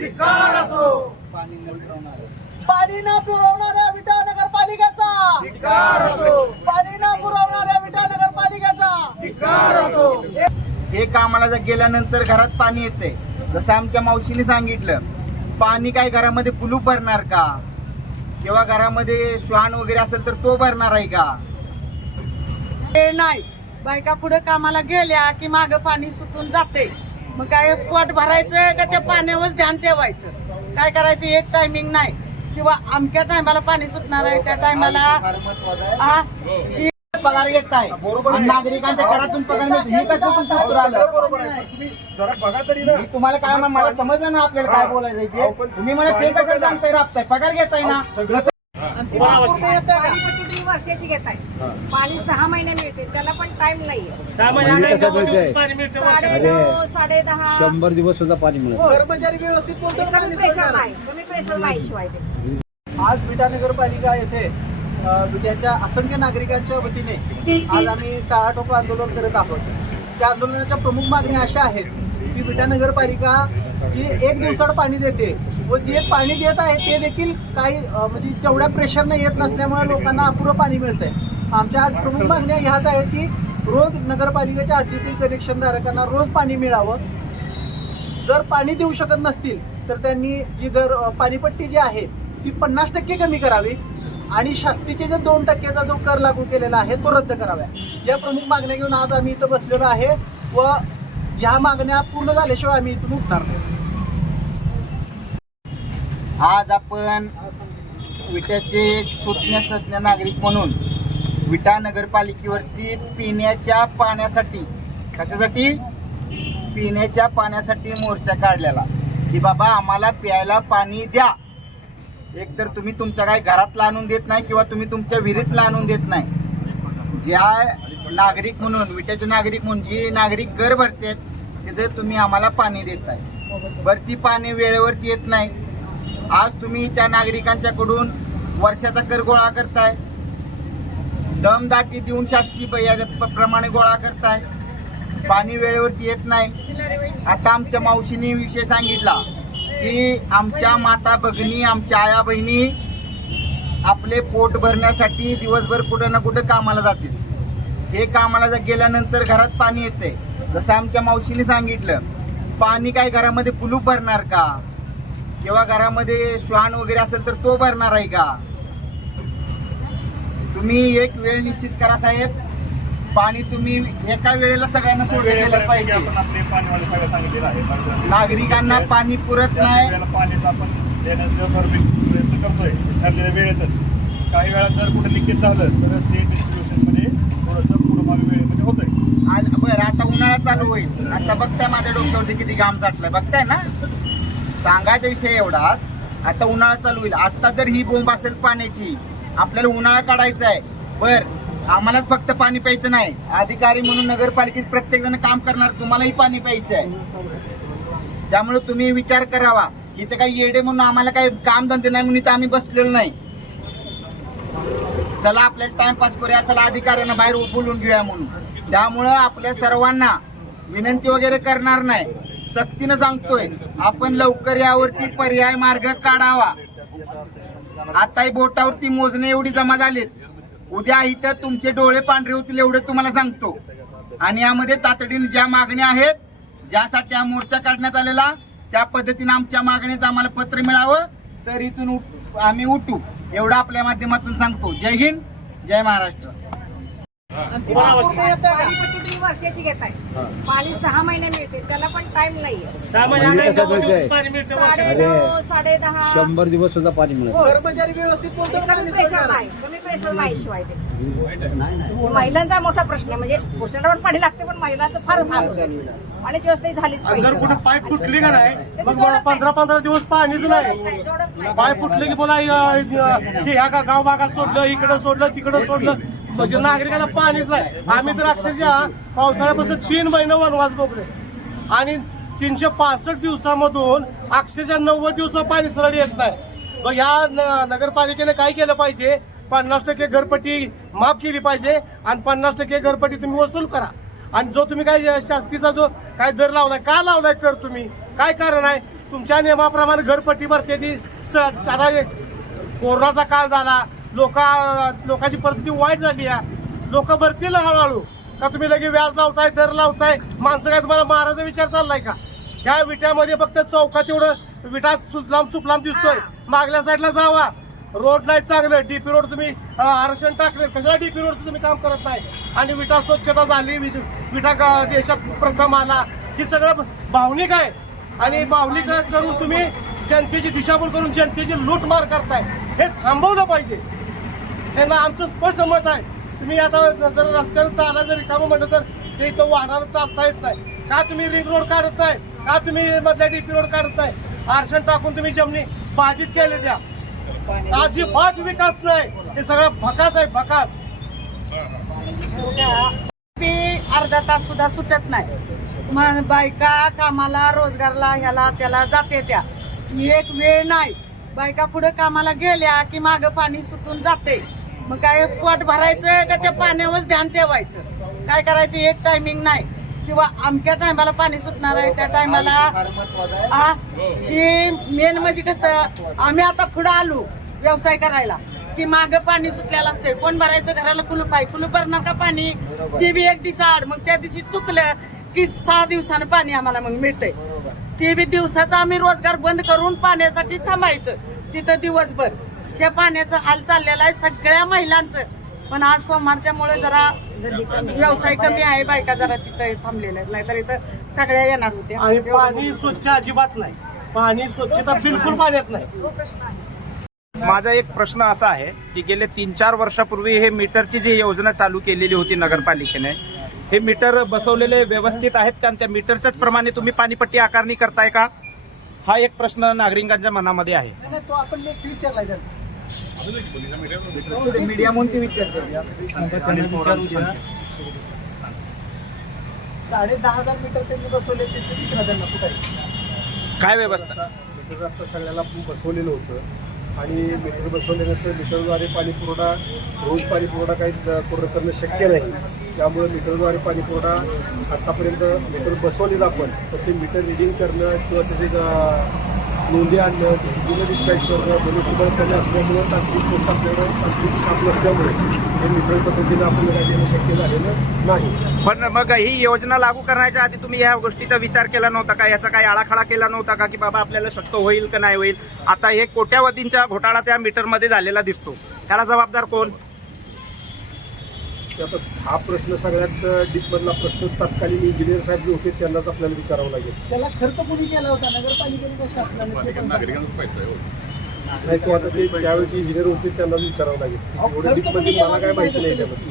धिक्कार असो. पाणी न पुरवणाऱ्या पाणी न पुरवणाऱ्या विटा नगरपालिकेचा धिक्कार असो. पाणी न पुरवणाऱ्या विटा नगरपालिकेचा धिक्कार असो. हे कामाला जर गेल्यानंतर घरात पाणी येते जसं आमच्या मावशीने सांगितलं पाणी काय घरामध्ये कुलूप भरणार का? किंवा घरामध्ये श्वान वगैरे असेल तर तो भरणार आहे का? नाही. बायका पुढे कामाला गेल्या की माग पाणी सुटून जाते. मग काय पोट भरायचं का त्या पाण्यावर ध्यान ठेवायचं? काय करायचं? एक टायमिंग नाही. किंवा अमक्या टायमाला पाणी सुटणार आहे त्या टायमाला. पगार घेत आहे. नागरिकांच्या घरातून पगार मिळतो. हे कसं तुमचं उत्तर आलं? जरा बघा तरी ना. मी तुम्हाला काय म्हण- मला समजलं ना आपल्याला काय बोलायचं तुम्ही मला ते कसं सांगताय राबताय? पगार घेताय ना? सगळं आणि ती पूर्ण येतं का? किती वर्षाची घेत आहे. पाणी सहा महिने मिळते त्याला पण टाइम नाहीये. साडे नऊ साडे दहा. शंभर दिवस सुद्धा पाणी मिळत नाही. कर्मचारी व्यवस्थित बोलतो का कमी नाही प्रेशर? नाही कमी प्रेशर नाही शिवाय ते. आज विटा नगरपालिका येथे अ, असंख्य नागरिकांच्या वतीने आज आम्ही टाळाटोपा आंदोलन करत आहोत. त्या आंदोलनाच्या प्रमुख मागण्या अशा आहेत की विटा नगरपालिका जी एक दिवसाड पाणी देते. व जे पाणी देत आहे ते देखील काही म्हणजे जेवढ्या प्रेशरनं येत नसल्यामुळे लोकांना अपुरं पाणी मिळतंय. आमच्या आज प्रमुख मागण्या ह्याच आहेत की रोज नगरपालिकेच्या हद्दीतील कनेक्शन धारकांना रोज पाणी मिळावं. जर पाणी देऊ शकत नसतील तर त्यांनी जी दर पाणीपट्टी जी आहे ती पन्नास टक्के कमी करावी. आणि शास्तीचे जे दोन टक्क्याचा जो कर लागू केलेला आहे तो रद्द कराव्या या प्रमुख मागण्या घेऊन आज आम्ही इथं बसलेलो आहे. व ह्या मागण्या पूर्ण झाल्याशिवाय आम्ही इथून उठणार नाही. आज आपण विट्याचे एक सुज्ञ नागरिक म्हणून विटा नगरपालिकेवरती पिण्याच्या पाण्यासाठी कशासाठी? पिण्याच्या पाण्यासाठी मोर्चा काढलेला. की बाबा आम्हाला प्यायला पाणी द्या. एकतर तुम्ही तुमच्या काही घरातला आणून देत नाही किंवा तुम्ही तुमच्या विहिरीतला आणून देत नाही. ज्या नागरिक म्हणून विट्याचे नागरिक म्हणून जे नागरिक घर भरतात त्याचं तुम्ही आम्हाला पाणी देताय. बरं ती पाणी वेळेवरती येत नाही. आज तुम्ही त्या नागरिकांच्याकडून वर्षाचा कर गोळा करताय. दमदाटी देऊन शासकीय प्रमाणे गोळा करताय. पाणी वेळेवरती येत नाही. आता आमच्या मावशीने विषय सांगितला की आमच्या माता भगिनी आमच्या आया बहिणी आपले पोट भरण्यासाठी दिवसभर कुठं ना कुठं कामाला जातील. हे कामाला जर गेल्यानंतर घरात पाणी येते जसं आमच्या मावशीने सांगितलं पाणी काय घरामध्ये कुलूप भरणार का? किंवा घरामध्ये श्वान वगैरे असेल तर तो भरणार आहे का? तुम्ही एक वेळ निश्चित करा साहेब. पाणी तुम्ही एका वेळेला सगळ्यांना सोडलं गेलं पाहिजे. नागरिकांना पाणी पुरत नाही. काही वेळा जर कुठे लिकेज झालं तर ते डिस्ट्रीब्युशनमध्ये थोडंसं पुढं मागे वेळेमध्ये होतंय आज बरं आता उन्हाळा चालू होईल. आता बघताय माझ्या डोक्यावरती किती घाम साठलाय. बघताय ना? सांगायचा विषय एवढाच. आता उन्हाळा चालू होईल. आता जर ही बोंब असेल पाण्याची आपल्याला उन्हाळा काढायचा आहे बर आम्हालाच फक्त पाणी प्यायचं नाही. अधिकारी म्हणून नगरपालिकेत प्रत्येक जण काम करणार तुम्हालाही पाणी प्यायचं आहे त्यामुळे तुम्ही विचार करावा. इथे काही येडे म्हणून आम्हाला काही काम धंदे नाही म्हणून इथं आम्ही बसलेलो नाही. चला आपल्याला टाइमपास करूया. चला अधिकाऱ्यांना बाहेर बोलून घेऊया म्हणून. त्यामुळं आपल्या सर्वांना विनंती वगैरे करणार नाही. सक्तीनं सांगतोय आपण लवकर यावरती पर्याय मार्ग काढावा. आताही बोटावरती मोजणे एवढी जमा झालीत उद्या इथं तुमचे डोळे पांढरे होतील एवढं तुम्हाला सांगतो. आणि यामध्ये तातडीने ज्या मागण्या आहेत ज्यासाठी हा मोर्चा काढण्यात आलेला त्या पद्धतीने आमच्या मागणीचं आम्हाला पत्र मिळावं. तर इथून आम्ही उठू. एवढं आपल्या माध्यमातून सांगतो. जय हिंद जय महाराष्ट्र. ती पूर्ण येतं का? पाणी पण किती वर्षाची घेत आहे पाणी सहा महिने मिळते त्याला पण टाइम नाहीये. साडे अरे. नऊ साडे दहा. शंभर दिवस सुद्धा पाणी मिळत नाही. कर्मचारी व्यवस्थित बोलतो का? कमी नाही. प्रेशर? नाही कमी प्रेशर नाही शिवाय ते. महिलांचा मोठा प्रश्न आहे. म्हणजे पुरुषांना पण पाणी लागते पण महिलांचं फारच हाल होतं. पाण्याची व्यवस्था ही झालीच आणि जर कुठे पाईप फुटली का नाही मग पंधरा. पंधरा दिवस पाणीच नाही. नाही, जोडत नाही. पाय फुटले की बोला अ, अ, हे ह्या गा- गाव भागात सोडलं इकडं सोडलं तिकडं सोडलं. म्हणजे नागरिकाला पाणीच नाही. आम्ही तर अक्षरशः पावसाळ्यापासून तीन महिने वनवास बघले आणि तीनशे पासष्ट दिवसामधून अक्षरशः नव्वद दिवसा पाणी सरळ येत नाही. मग या न- नगरपालिकेने काय केलं पाहिजे? पन्नास टक्के घरपट्टी माफ केली पाहिजे आणि पन्नास टक्के घरपट्टी तुम्ही वसूल करा. आणि जो तुम्ही काय शास्तीचा जो काय दर लावलाय का लावलाय कर तुम्ही? काय कारण आहे? तुमच्या नियमाप्रमाणे घरपट्टी भरते ती कोरोनाचा काळ झाला. लोक लोकांची परिस्थिती वाईट झाली आहे. लोक भरतील हळूहळू का तुम्ही लगे व्याज लावताय दर लावताय? माणसं काय तुम्हाला मारायचा विचार चाललाय का? ह्या विट्यामध्ये फक्त चौकात एवढं विटा सुजलाम सुफलाम दिसतोय. मागल्या साईडला जावा. रोड नाही चांगलं. डीपी रोड तुम्ही आरक्षण टाकले. कशाला डीपी रोडचं तुम्ही काम करत नाही? आणि विटा स्वच्छता झाली विटा देशात प्रथम आला. ही सगळं भावनिक आहे. आणि भावनिक करून तुम्ही जनतेची दिशाभूल करून जनतेची लूटमार करताय. हे थांबवलं पाहिजे. त्यांना आमचं स्पष्ट मत आहे. तुम्ही आता जर रस्त्यानं चाला जर रिकामं म्हटलं तर ते इथं वाहनानं चालता येत नाही. का तुम्ही रिंग रोड काढत नाही? का तुम्ही मधल्या डीपी रोड काढत नाही? आरक्षण टाकून तुम्ही जमिनी बाधित केले त्या अजिबात विकास नाही. हे सगळं भकास आहे भकास. मी अर्धा तास सुद्धा सुटत नाही. मग बायका कामाला रोजगारला ह्याला त्याला जाते त्या. एक वेळ नाही. बायका पुढे कामाला गेल्या की माग पाणी सुटून जाते. मग काय पोट भरायचं का त्या पाण्यावर ध्यान ठेवायचं? काय करायचं? एक टायमिंग नाही. किंवा अमक्या टायमाला पाणी सुटणार आहे. त्या टायमाला हा हे मेन म्हणजे कसं आम्ही आता पुढे आलो व्यवसाय करायला. की माग पाणी सुटलेलं असते कोण भरायचं? घराला कुलूप आहे. कुलूप भरणार का पाणी? ते बी एक दिवसा आड. मग त्या दिवशी चुकलं की सहा दिवसानं पाणी आम्हाला मग मिळतंय. ते बी दिवसाचा आम्ही रोजगार बंद करून पाण्यासाठी थांबायचं. तिथं दिवसभर. हे पाण्याचं हाल चाललेलं आहे सगळ्या महिलांचं. पण आज सोमवारच्या मुळे जरा व्यवसाय कमी आहे बायका जरा तिथं थांबलेल्या आहेत. नाहीतर इथं सगळ्या येणार होत्या. आणि पाणी स्वच्छ अजिबात नाही. पाणी स्वच्छता बिलकुल पाण्यात नाही. माझा एक प्रश्न असा आहे की गेले तीन चार वर्षापूर्वी हे मीटरची जी योजना चालू केलेली होती नगरपालिकेने हे मीटर बसवलेले व्यवस्थित आहेत का? आणि त्या मीटरच्याच प्रमाणे तुम्ही पाणीपट्टी आकारणी करताय का? हा एक प्रश्न नागरिकांच्या मनामध्ये आहे. नाही, तो आपण लेखी विचारलाय त्यांना. मीडिया म्हणून ते विचारते साडे दहा हजार मीटर त्यांनी बसवले त्याचे कुठे. काय व्यवस्था? मीटर आता सगळ्याला बसवलेलं होतं. आणि मीटर बसवल्यानंतर मीटरद्वारे पाणी पुरवठा रोज पाणी पुरवठा काही पूर्ण करणं शक्य नाही. त्यामुळे मीटरद्वारे पाणी पुरवठा आत्तापर्यंत मीटर बसवलेलं आपण तर ते मीटर रिडिंग करणं किंवा त्याचे नोंदी आणणं बिलं डिस्पॅच करणं मनुष्यबळ करणं असल्यामुळं तांत्रिक पोस्ट आपल्याकडं तांत्रिक स्टाफ नसल्यामुळे हे मीटर पद्धतीनं आपल्याला काही देणं शक्य झालेलं नाही. पण मग ही योजना लागू करण्याच्या आधी तुम्ही या गोष्टीचा विचार केला नव्हता का? याचा काही आळाखडा केला नव्हता का की बाबा आपल्याला शक्य होईल का नाही होईल? आता हे कोट्यावधींचा घोटाळा त्या मीटरमध्ये झालेला दिसतो. त्याला जबाबदार कोण? आता हा प्रश्न सगळ्यात डीपमधला प्रश्न तत्कालीन इंजिनियर साहेब जे होते त्यांनाच आपल्याला विचारावं लागेल. त्याला खर्च कोणी केला होता? नगरपालिकेने का शासनाने ते पण सांगा. नाही तो आता ते त्यावेळी इंजिनियर होते त्यांनाच विचारावं लागेल. एवढं डीपमध्ये मला काय माहिती नाही त्याबद्दल.